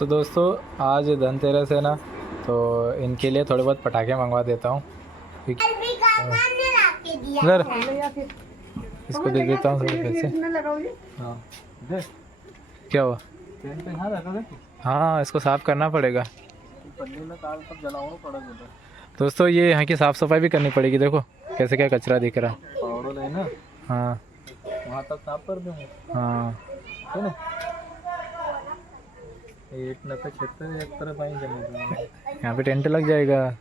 सो दोस्तों आज धनतेरस है ना, तो इनके लिए थोड़े बहुत पटाखे मंगवा देता हूँ। इधर इसको दे देता हूँ थोड़े पैसे। हाँ क्या हुआ? हाँ इसको साफ करना पड़ेगा दोस्तों। ये यहाँ की साफ़ सफाई भी करनी पड़ेगी। देखो कैसे क्या कचरा दिख रहा है ना। हाँ वहाँ तक साफ कर दूँगा। हाँ है ना, यहाँ पे टेंट लग जाएगा।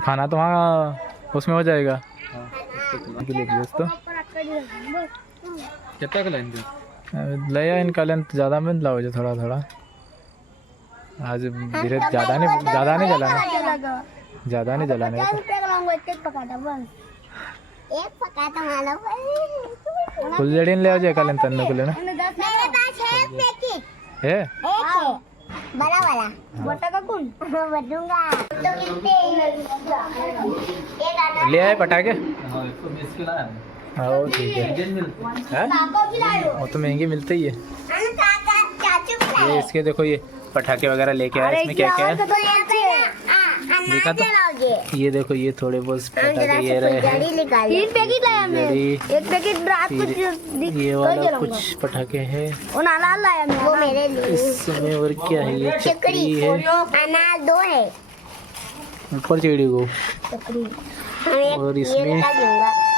खाना तो वहाँ उसमें हो जाएगा। के लिए दोस्तों कितना का लाइन ले इनका लेंथ ज़्यादा में लाओ जो थोड़ा थोड़ा। आज धीरे ज़्यादा नहीं जलाने फुल जड़ी ले आओ का लेंथ तन्ने को लेना है बड़ा वाला मोटा का कौन बदूंगा तो कितने ले आए पटाखे। हाँ ठीक है, वो तो महंगे मिलते ही है। ये इसके देखो ये पटाखे वगैरह लेके आए। इसमें क्या क्या है देखा तो ये देखो, ये थोड़े बहुत पटाखे ये रहे हैं। तीन पैकेट लाया मैं, एक पैकेट रात को ये वाला कुछ पटाखे हैं और अनार लाया मैं, वो मेरे लिए। इसमें और क्या है? ये चक्री है, अनार दो है ऊपर चिड़ी को। और इसमें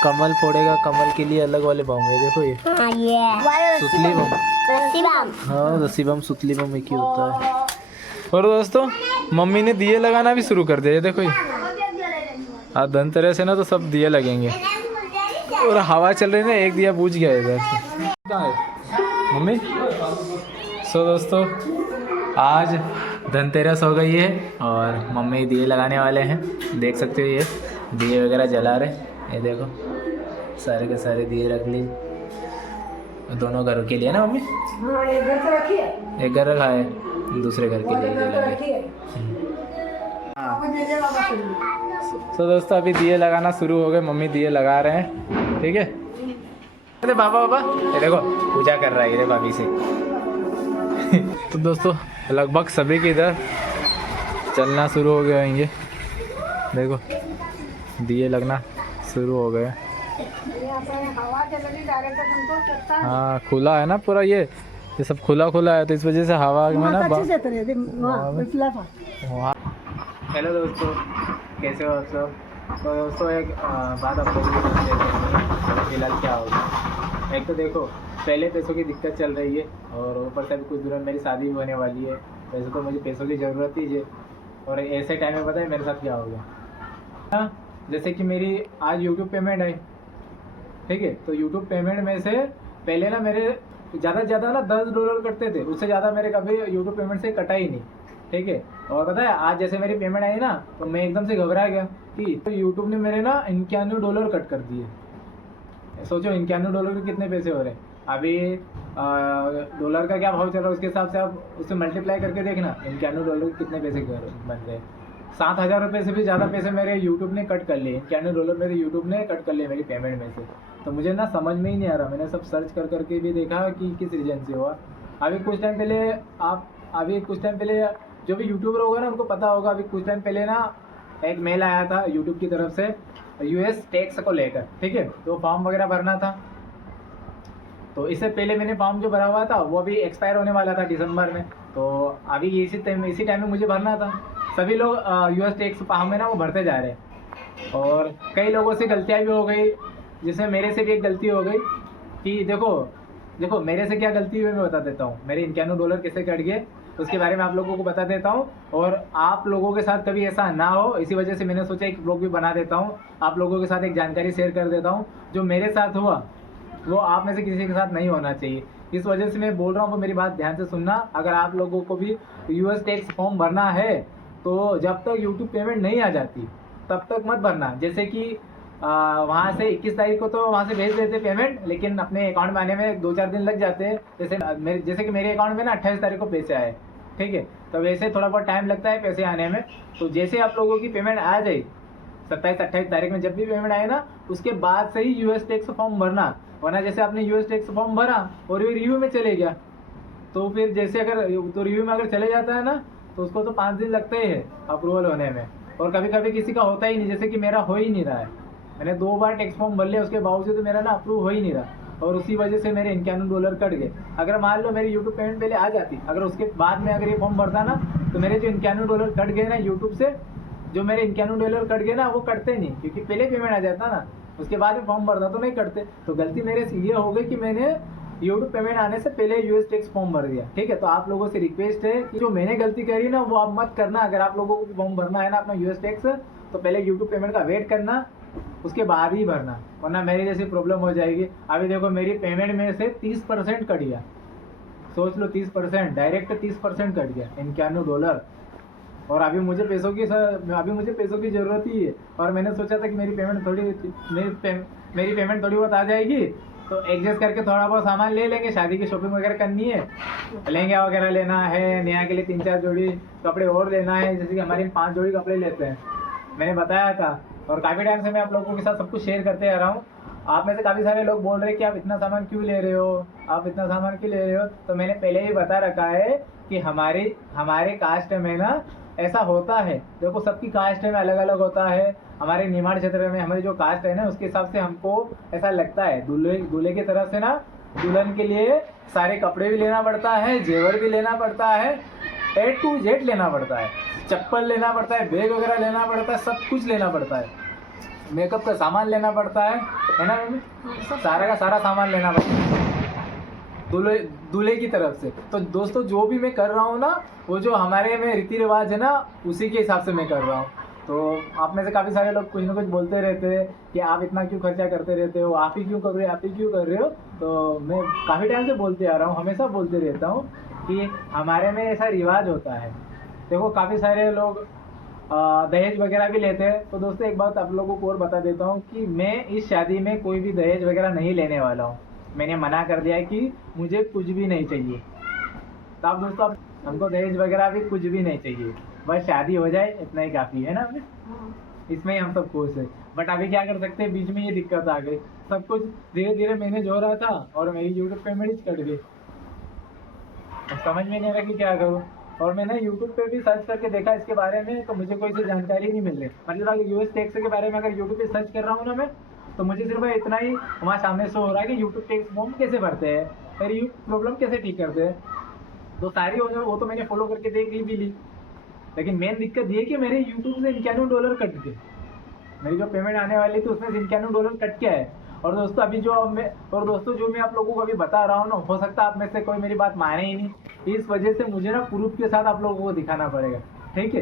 कमल फोड़ेगा, कमल के लिए अलग वाले बम है। देखो ये सुतली बम। हाँ रस्सी बम, सुतली बम एक ही होता है। और दोस्तों मम्मी ने दिए लगाना भी शुरू कर दिया। देखो ये आज धनतेरस है ना, तो सब दिए लगेंगे। और हवा चल रही है ना, एक दिया बुझ गया इधर से मम्मी। सो दोस्तों आज धनतेरस हो गई है और मम्मी दिए लगाने वाले हैं। देख सकते हो ये दिए वगैरह जला रहे। ये देखो सारे के सारे दिए रख ली दोनों घरों के लिए ना मम्मी। हाँ, एक घर से रखी है, एक घर रखा है, दूसरे घर के लिए लगे। तो दोस्तों अभी दिए लगाना शुरू हो गए। मम्मी दिए लगा रहे हैं, ठीक है। अरे बाबा ये देखो पूजा कर रहा है ये भाभी से। तो दोस्तों लगभग सभी के इधर चलना शुरू हो गए होंगे। देखो दिए लगना शुरू हो गए। हाँ खुला है ना पूरा, ये सब खुला है, तो इस वजह से हवा में ना हेलो दोस्तों, कैसे हो आप सब? तो दोस्तों एक बात आप लोगों को फिलहाल क्या होगा। एक तो देखो पहले पैसों की दिक्कत चल रही है और ऊपर से कुछ दिनों में मेरी शादी भी होने वाली है। वैसे तो मुझे पैसों की ज़रूरत ही है। और ऐसे टाइम में पता है मेरे साथ क्या होगा। हाँ जैसे कि मेरी आज यूट्यूब पेमेंट आई, ठीक है। तो यूट्यूब पेमेंट में से पहले ना मेरे ज़्यादा से ज़्यादा ना $10 कटते थे, उससे ज़्यादा मेरे कभी यूट्यूब पेमेंट से कटा ही नहीं, ठीक है। और पता है आज जैसे मेरी पेमेंट आई ना, तो मैं एकदम से घबरा गया कि तो यूट्यूब ने मेरे ना $91 कट कर दिए। सोचो $91 के कितने पैसे हो रहे हैं। अभी डॉलर का क्या भाव चल रहा है उसके हिसाब से आप उससे मल्टीप्लाई करके देखना $91 के कितने पैसे बन रहे हैं। 7,000 रुपये से भी ज़्यादा पैसे मेरे यूट्यूब ने कट कर लिए। $91 मेरे यूट्यूब ने कट कर लिए मेरी पेमेंट में से। तो मुझे ना समझ में ही नहीं आ रहा। मैंने सब सर्च करके भी देखा कि किस रीजन से हुआ। अभी कुछ टाइम पहले जो भी यूट्यूबर होगा ना उनको पता होगा। अभी कुछ टाइम पहले ना एक मेल आया था यूट्यूब की तरफ से US टैक्स को लेकर, ठीक है। तो फॉर्म वगैरह भरना था। तो इससे पहले मैंने फॉर्म जो भरा हुआ था वो अभी एक्सपायर होने वाला था दिसंबर में। तो अभी इसी टाइम में मुझे भरना था। सभी लोग US टैक्स फॉर्म में ना वो भरते जा रहे हैं। और कई लोगों से गलतियाँ भी हो गई, जिसमें मेरे से भी एक गलती हो गई कि देखो मेरे से क्या गलती हुई मैं बता देता हूँ। मेरे $91 कैसे कट गए उसके बारे में आप लोगों को बता देता हूँ। और आप लोगों के साथ कभी ऐसा ना हो, इसी वजह से मैंने सोचा एक ब्लॉग भी बना देता हूँ। आप लोगों के साथ एक जानकारी शेयर कर देता हूँ। जो मेरे साथ हुआ वो आप में से किसी के साथ नहीं होना चाहिए। इस वजह से मैं बोल रहा हूँ, मेरी बात ध्यान से सुनना। अगर आप लोगों को भी US टैक्स फॉर्म भरना है तो जब तक यूट्यूब पेमेंट नहीं आ जाती तब तक मत भरना। जैसे कि वहाँ से 21 तारीख को तो वहाँ से भेज देते पेमेंट, लेकिन अपने अकाउंट में आने में 2-4 दिन लग जाते हैं। जैसे कि मेरे अकाउंट में ना 28 तारीख को पैसे आए, ठीक है। तो वैसे थोड़ा बहुत टाइम लगता है पैसे आने में। तो जैसे आप लोगों की पेमेंट आ जाए 27-28 तारीख में, जब भी पेमेंट आए ना उसके बाद से ही US टैक्स फॉर्म भरना। वरना जैसे आपने US टैक्स फॉर्म भरा और ये रिव्यू में चले गया, तो फिर जैसे अगर तो रिव्यू में अगर चले जाता है ना तो उसको तो 5 दिन लगते ही है अप्रूवल होने में, और कभी कभी किसी का होता ही नहीं, जैसे कि मेरा हो ही नहीं रहा है। मैंने 2 बार टैक्स फॉर्म भर लिया, उसके बावजूद तो मेरा ना अप्रूव हो ही नहीं रहा, और उसी वजह से मेरे $51 कट गए। अगर मान लो मेरी यूट्यूब पेमेंट पहले आ जाती, अगर उसके बाद में अगर ये फॉर्म भरता ना तो मेरे जो $51 कट गए ना यूट्यूब से, जो मेरे $51 कट गए ना वो कटते नहीं, क्योंकि पहले पेमेंट आ जाता ना, उसके बाद में फॉर्म भरता तो नहीं कटते। तो गलती मेरे से ये हो गई कि मैंने यूट्यूब पेमेंट आने से पहले यूएस टैक्स फॉर्म भर दिया। ठीक है, तो आप लोगों से रिक्वेस्ट है कि जो मैंने गलती करी ना वो आप मत करना। अगर आप लोगों को फॉर्म भरना है ना अपना यूएस टैक्स, तो पहले यूट्यूब पेमेंट का वेट करना, उसके बाद ही भरना, वरना मेरी जैसी प्रॉब्लम हो जाएगी। अभी देखो मेरी पेमेंट में से 30% कट गया, सोच लो 30%, डायरेक्ट 30% कट गया, $51। और अभी मुझे पैसों की ज़रूरत ही है, और मैंने सोचा था कि मेरी पेमेंट थोड़ी बहुत आ जाएगी तो एडजस्ट करके थोड़ा बहुत सामान ले लेंगे, शादी की शॉपिंग वगैरह करनी है, लहंगा वगैरह लेना है, नेहा के लिए 3-4 जोड़ी कपड़े और लेना है, जैसे कि हमारे 5 जोड़ी कपड़े लेते हैं, मैंने बताया था। और काफ़ी टाइम से मैं आप लोगों के साथ सब कुछ शेयर करते आ रहा हूँ। आप में से काफ़ी सारे लोग बोल रहे हैं कि आप इतना सामान क्यों ले रहे हो, आप इतना सामान क्यों ले रहे हो। तो मैंने पहले ही बता रखा है कि हमारे कास्ट में ना ऐसा होता है। देखो सबकी कास्ट में अलग अलग होता है। हमारे निमाड़ क्षेत्र में हमारी जो कास्ट है ना उसके हिसाब से हमको ऐसा लगता है दूल्हे की तरफ से ना दुल्हन के लिए सारे कपड़े भी लेना पड़ता है, जेवर भी लेना पड़ता है, A to Z लेना पड़ता है, चप्पल लेना पड़ता है, बैग वगैरह लेना पड़ता है, सब कुछ लेना पड़ता है, मेकअप का सामान लेना पड़ता है ना मम्मी, सारा का सारा सामान लेना पड़ता है दूल्हे की तरफ से। तो दोस्तों जो भी मैं कर रहा हूँ ना वो जो हमारे में रीति रिवाज है ना उसी के हिसाब से मैं कर रहा हूँ। तो आप में से काफ़ी सारे लोग कुछ ना कुछ बोलते रहते हैं कि आप इतना क्यों खर्चा करते रहते हो, आप ही क्यों कर रहे हो। तो मैं काफ़ी टाइम से बोलते आ रहा हूँ, हमेशा बोलते रहता हूँ कि हमारे में ऐसा रिवाज होता है। देखो काफ़ी सारे लोग दहेज वगैरह भी लेते हैं। तो दोस्तों एक बात आप लोगों को और बता देता हूँ कि मैं इस शादी में कोई भी दहेज वगैरह नहीं लेने वाला हूँ। मैंने मना कर दिया है कि मुझे कुछ भी नहीं चाहिए। तो आप दोस्तों हमको दहेज वगैरह भी कुछ भी नहीं चाहिए, बस शादी हो जाए इतना ही काफ़ी है ना, इसमें ही हम सब खुश है। बट अभी क्या कर सकते हैं, बीच में ये दिक्कत आ गई, सब कुछ धीरे धीरे मैनेज हो रहा था और मेरी यूट्यूब पेमेंट ही कट गई। समझ में नहीं आ रहा कि क्या करूँ। और मैंने यूट्यूब पे भी सर्च करके देखा इसके बारे में, तो मुझे कोई सी जानकारी नहीं मिल रही। मतलब अगर यूएस टैक्स के बारे में अगर यूट्यूब पे सर्च कर रहा हूँ ना मैं, तो मुझे सिर्फ इतना ही वहाँ सामने शो हो रहा है कि यूट्यूब टैक्स फॉर्म कैसे भरते हैं, मेरी प्रॉब्लम कैसे ठीक करते हैं। तो सारी वो तो मैंने फॉलो करके देख ली, लेकिन मेन दिक्कत ये कि मेरे यूट्यूब से $51 कट गए। मेरी जो पेमेंट आने वाली थी उसमें $51 कट के है। और दोस्तों जो मैं आप लोगों को अभी बता रहा हूँ ना, हो सकता है आप में से कोई मेरी बात माने ही नहीं। इस वजह से मुझे ना प्रूफ के साथ आप लोगों को दिखाना पड़ेगा, ठीक है,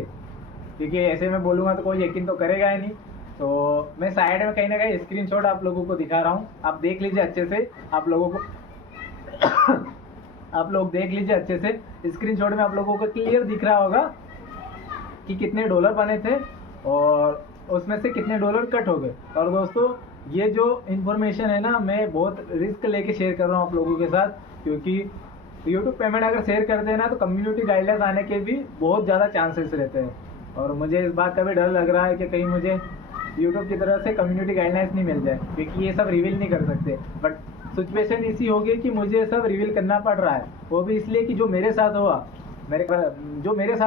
क्योंकि ऐसे मैं बोलूँगा तो कोई यकीन तो करेगा ही नहीं। तो मैं साइड में कहीं ना कहीं स्क्रीनशॉट आप लोगों को दिखा रहा हूँ, आप देख लीजिए अच्छे से। आप लोग देख लीजिए अच्छे से, स्क्रीनशॉट में आप लोगों को क्लियर दिख रहा होगा कि कितने डॉलर बने थे और उसमें से कितने डॉलर कट हो गए। और दोस्तों ये जो इन्फॉर्मेशन है ना, मैं बहुत रिस्क लेके शेयर कर रहा हूँ आप लोगों के साथ, क्योंकि यूट्यूब पेमेंट अगर शेयर करते हैं ना तो कम्युनिटी गाइडलाइंस आने के भी बहुत ज़्यादा चांसेस रहते हैं। और मुझे इस बात का भी डर लग रहा है कि कहीं मुझे यूट्यूब की तरफ से कम्युनिटी गाइडलाइंस नहीं मिल जाए, क्योंकि ये सब रिवील नहीं कर सकते। बट सिचुएशन इसी हो गई कि मुझे सब रिवील करना पड़ रहा है, वो भी इसलिए कि जो मेरे साथ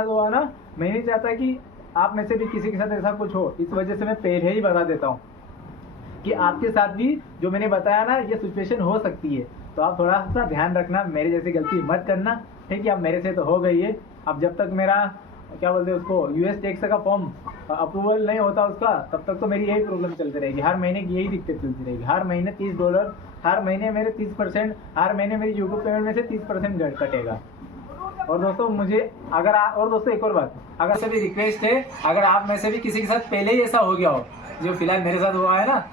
हुआ ना, मैं नहीं चाहता कि आप में से भी किसी के साथ ऐसा कुछ हो। इस वजह से मैं पहले ही बता देता हूँ कि आपके साथ भी जो मैंने बताया ना ये सिचुएशन हो सकती है। तो आप थोड़ा सा ध्यान रखना, मेरे जैसी गलती मत करना, ठीक है। अब मेरे से तो हो गई है, अब जब तक मेरा क्या बोलते हैं उसको यूएस टैक्स का फॉर्म अप्रूवल नहीं होता उसका, तब तक तो मेरी यही प्रॉब्लम चलती रहेगी। हर महीने की यही दिक्कत चलती रहेगी। हर महीने $30, हर महीने मेरे 30%, हर महीने मेरी यूट्यूब पेमेंट में से 30% कटेगा। और दोस्तों और दोस्तों एक और बात, अगर से भी रिक्वेस्ट है, अगर आप में से भी किसी के साथ पहले ही ऐसा हो गया हो जो फिलहाल मेरे साथ हुआ है ना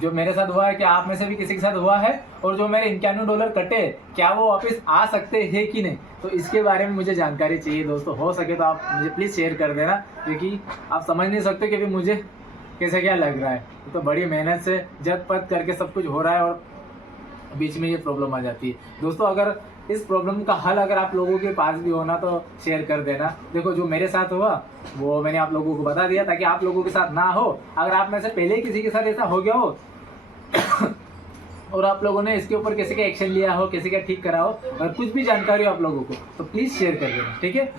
जो मेरे साथ हुआ है, कि आप में से भी किसी के साथ हुआ है और जो मेरे $51 कटे, क्या वो वापस आ सकते हैं कि नहीं, तो इसके बारे में मुझे जानकारी चाहिए दोस्तों। हो सके तो आप मुझे प्लीज़ शेयर कर देना, क्योंकि आप समझ नहीं सकते कि अभी मुझे कैसे क्या लग रहा है। तो बड़ी मेहनत से झटपट करके सब कुछ हो रहा है और बीच में ये प्रॉब्लम आ जाती है। दोस्तों अगर इस प्रॉब्लम का हल अगर आप लोगों के पास भी होना तो शेयर कर देना। देखो जो मेरे साथ हुआ वो मैंने आप लोगों को बता दिया ताकि आप लोगों के साथ ना हो। अगर आप में से पहले ही किसी के साथ ऐसा हो गया हो और आप लोगों ने इसके ऊपर किसी का एक्शन लिया हो, किसी का ठीक करा हो, और कुछ भी जानकारी हो आप लोगों को तो प्लीज़ शेयर कर देना, ठीक है।